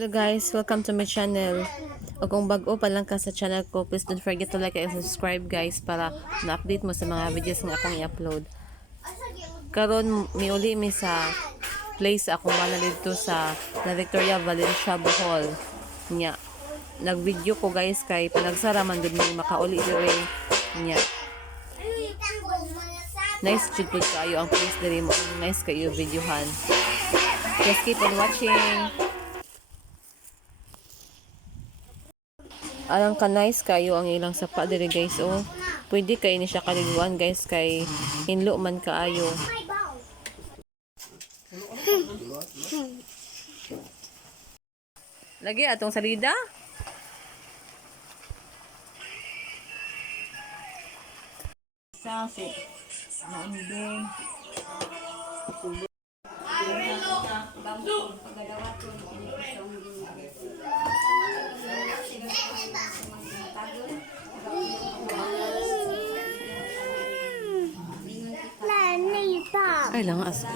Hello guys, welcome to my channel. O kung bago pa lang ka sa channel ko, please don't forget to like and subscribe guys para na-update mo sa mga videos nga akong i-upload. Karon miuli mi sa place ako manalidto sa La Victoria, Valencia, Bohol. Nya, nag-video ko guys kay panagsara man gud mi makauli dire. Nya, nice jud pud kayo ang place dire mo. Nice kayo videohan. Just keep on watching. Alang ka nice kayo ang ilang sapa dire guys oh. Pwede kay ni siya kaliguan guys kay hinlo man kaayo. Lagi atong salida. Sasi. Naunding. Ay lang as